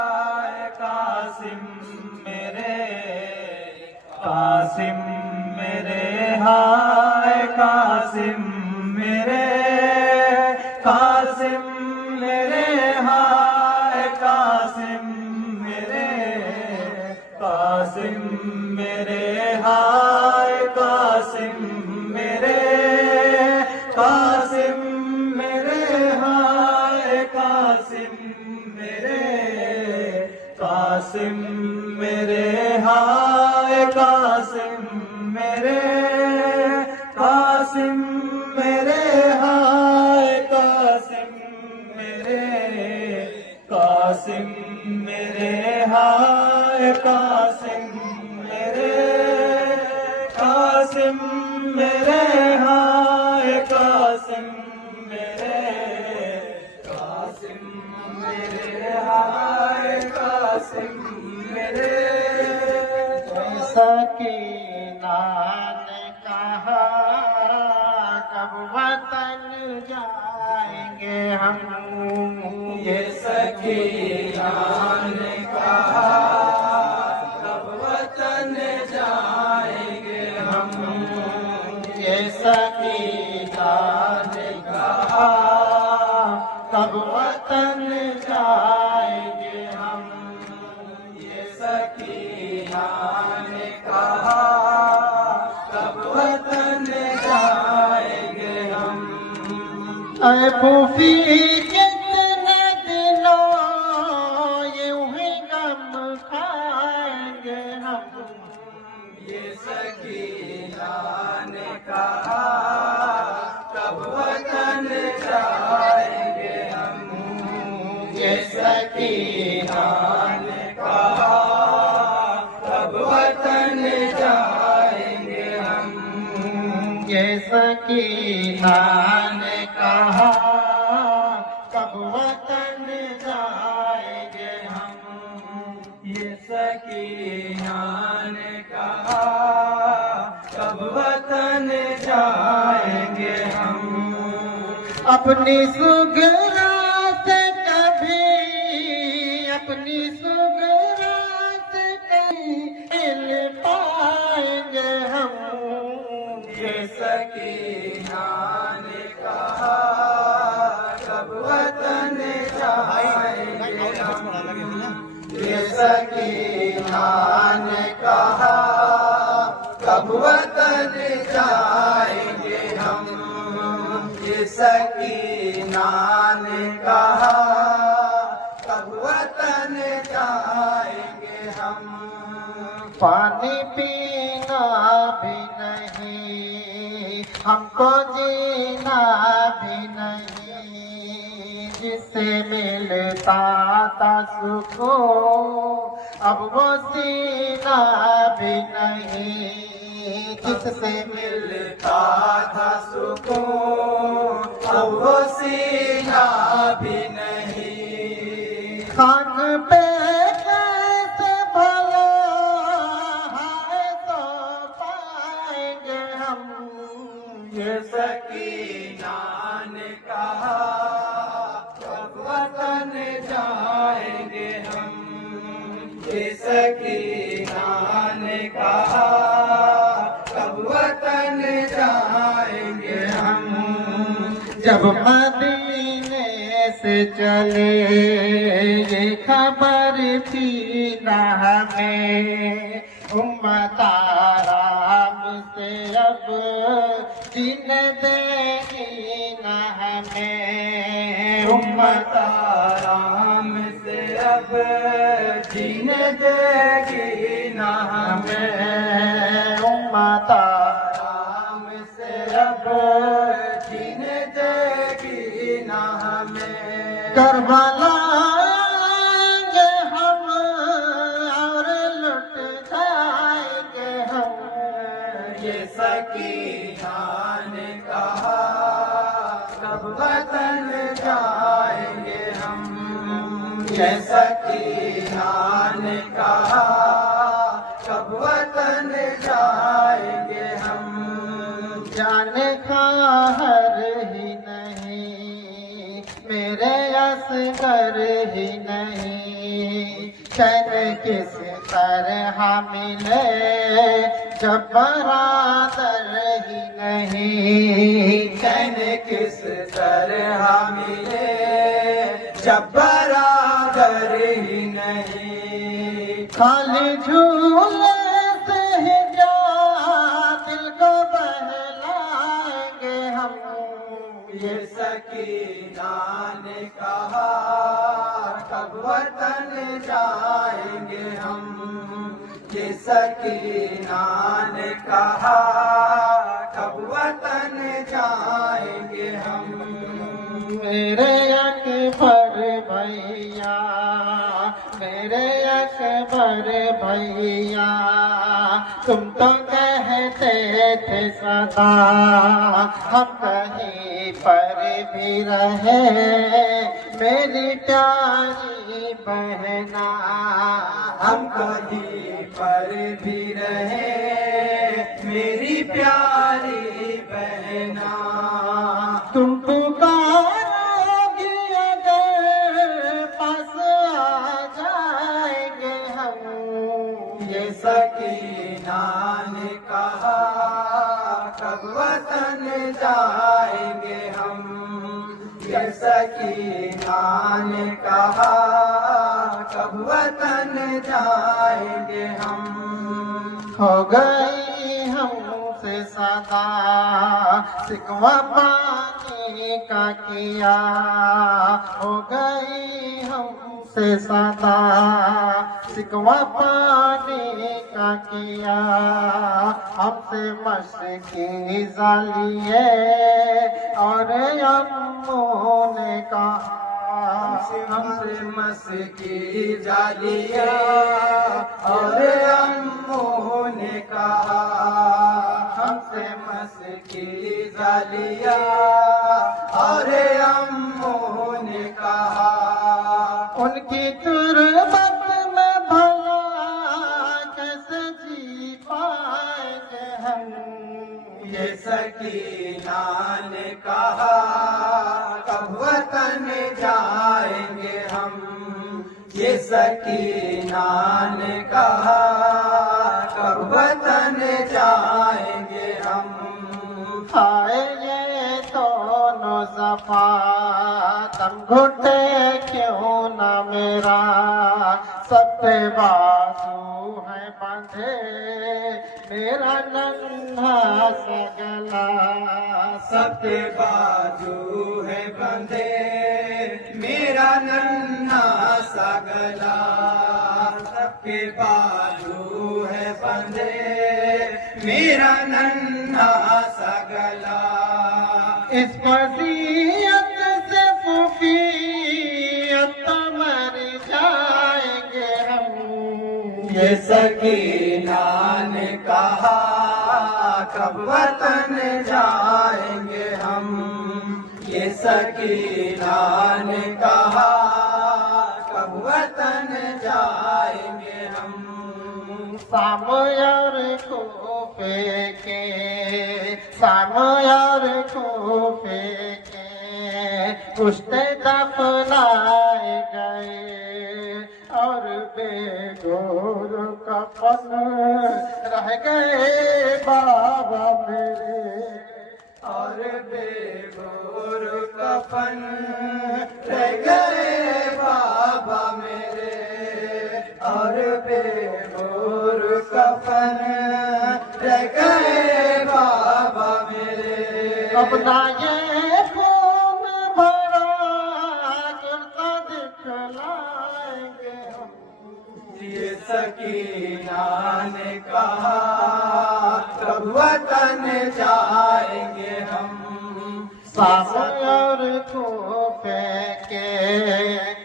कासिम मेरे, कासिम मेरे, हाय कासिम मेरे, कासिम मेरे, हाय कासिम मेरे, कासिम मेरे, हाय कासिम मेरे, कासिम मेरे, हाय कासिम मेरे, कासिम मेरे, हाय कासिम मेरे, कासिम मेरे, हाय कासिम मेरे, कासिम मेरे, हाय कासिम मेरे, कासिम मेरे, हाय कासिम मेरे, कासिम मेरे, हाय कासिम मेरे। सकीना ने कहा कब वतन जाएंगे हम, ये सकीना ने कहा कब वतन जाएंगे हम, ये सकीना ने कहा कब वतन जाएंगे हम, ये सकीना ने कहा कब वतन जाएंगे हम। ऐ फूफी कितने दिनों यूं ही गम खाएंगे हम, ये सकीना ने कहा कब वतन जाएंगे हम, ये सकीना ने कहा कब वतन जाएंगे हम, ये सकीना ने कहा कब वतन जाएंगे हम, ये सकीना ने कहा कब वतन जाएंगे हम। अपनी सुगरा से कभी, अपनी सुगरा से कभी मिल पाएंगे हम, ये सकीना ने कहा कब वतन जाएंगे हम, ये सकीना ने कहा कब वतन जाएंगे हम, ये सकीना ने कहा कब वतन जाएंगे हम। पानी पीना भी नहीं हमको, जीना भी नहीं, जिससे मिलता था सुकून अब वो सीना भी नहीं, जिससे मिलता था सुकून अब वो सीना भी नहीं। खान पे कैसे भला है तो पाएंगे हम, ये सकीना ने कहा कब वतन जाएंगे हम, ये सकीना ने कहा कब वतन जाएंगे हम। जब मदीने से चले ये खबर थी न हमें, उम्मत आराम से अब जीने देगी न हमें, उम्मत आराम से अब जीने देगी न हमें, उम्मत आराम से अब जीने देगी न हमें। करबला आएंगे हम और लुट जाएंगे हम, ये सकीना ने कहा कब वतन जाएंगे हम, ये सकीना ने कहा कब वतन जाएंगे हम। जाने का हर ही नहीं मेरे असगर ही नहीं, चैन किस तरह मिले जब बरादर ही नहीं। चैन किस तरह मिले जब बराबर ही नहीं। खाली झूले से ही क्या दिल को बहलाएंगे हम। ये सकीना ने कहा कब वतन जाएंगे हम। ये सकीना ने कहा कब वतन जाएंगे हम। मेरे अकबर भैया, मेरे अकबर भैया, तुम तो कहते थे सदा हम कहीं पर भी रहे मेरी प्यारी बहना। हम कहीं पर भी रहे मेरी प्यारी बहना। तुम पुकारोगी अगर पास आ जाएंगे हम। ये सकीना ने कहा कब वतन जाएंगे हम। ये सकीना ने कहा कब वतन जाएंगे हम। हो गई हमसे सदा सिकवा पानी का किया। हो गई हमसे सदा सिकवा पानी का किया। हमसे मस्की जालिए और अम्मू ने कहा। हमसे मस्की जालिया और अम्मू ने कहा। हमसे मस्की जालिया और अम्मू ने कहा। उनकी तुरबत में भला कैसे जी पाएंगे हम। ये सकीना ने कहा कब वतन जाएंगे हम। ये सकीना ने कहा कब वतन जाएंगे हम। आए ये दोनों सफा दम घुटे क्यों न मेरा। सब पे बाजू है बंधे मेरा नन्हा सा गला। सबके बाजू है बंधे मेरा नन्हा सा गला। सबके बाजू है बंधे मेरा नन्हा सा गला। इस वसीयत से फूफी अब तो मर जाएंगे हम। ये सकीना ने कहा कब वतन जाएंगे हम। ये सकीना ने कहा कब वतन जाएंगे हम। सामोयर खूफे के, सामोयर खूफे के पुश्ते दफनाए गए और बेगोर कफन रह गए बाबा मेरे। और बेगोर कफन रह गए बाबा मेरे। और बेगोर कफन रह गए बाबा मेरे। अब ना ये खून भरा करता दिखलाएंगे हम। ये सकीना ने कहा कब वतन जाएंगे हम। सामोयर खूफे के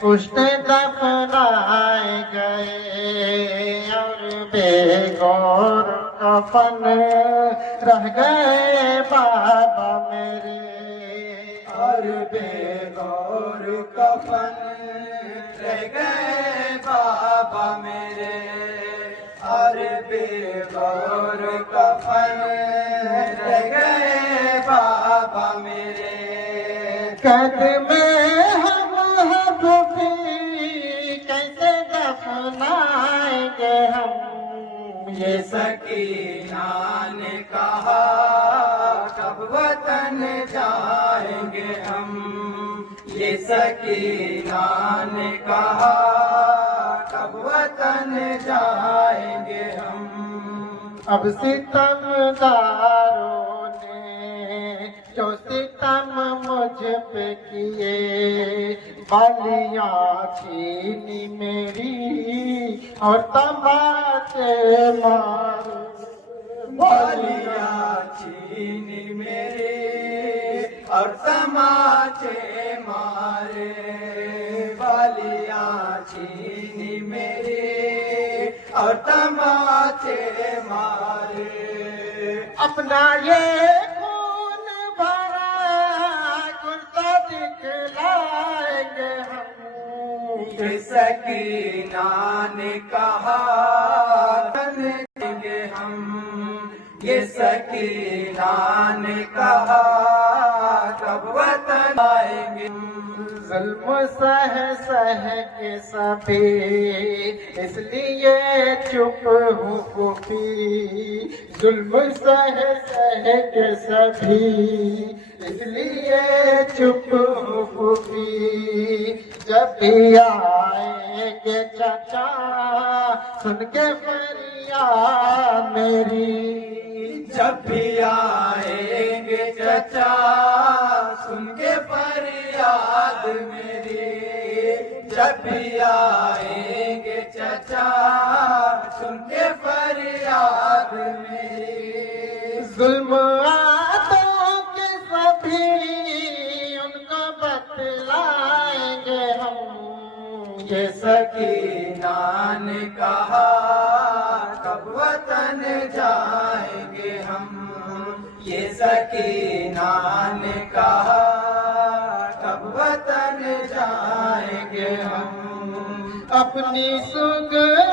पुश्ते दफनाए गए और बेगौर कफन रह गए बाबा मेरे। और बेगौर कफन रह गए बाबा मेरे। और बेगौर कफन रह गए बाबा मेरे। कद में हम हबी कैसे दफन हम। ये सकीना ने कहा कब वतन जाएंगे हम। ये सकीना ने कहा कब वतन जाएंगे हम। अब सितमगारों ने जो सितम मुझ पे किए, बालियां छीनी मेरी और तमाचे मारे। बालियां छीनी मेरे और तमाचे मारे। बालियां छीनी मेरे और तमाचे मारे। अपना ये खून भरा कुर्ता दिखलाएंगे हम। ये सकीना ने कहा तन देंगे हम। ये सकीना ने कहा कब वतन आएंगे। जुल्म सह के सभी इसलिए चुप हूँ फूफी। जुल्म सह के सभी इसलिए चुप हूँ फूफी। जब भी आएंगे चाचा सुन के फरियाद मेरी। जब भी आएंगे चचा सुन के फरियाद मेरी। जब भी आएंगे चचा सुन के फरियाद मेरी। जुल्म आदों के सभी उनको बतलाएंगे हम। ये सकीना ने कहा कब वतन जाएंगे हम। ये सकीना ने कहा कब वतन जाएंगे हम। अपनी सुगंध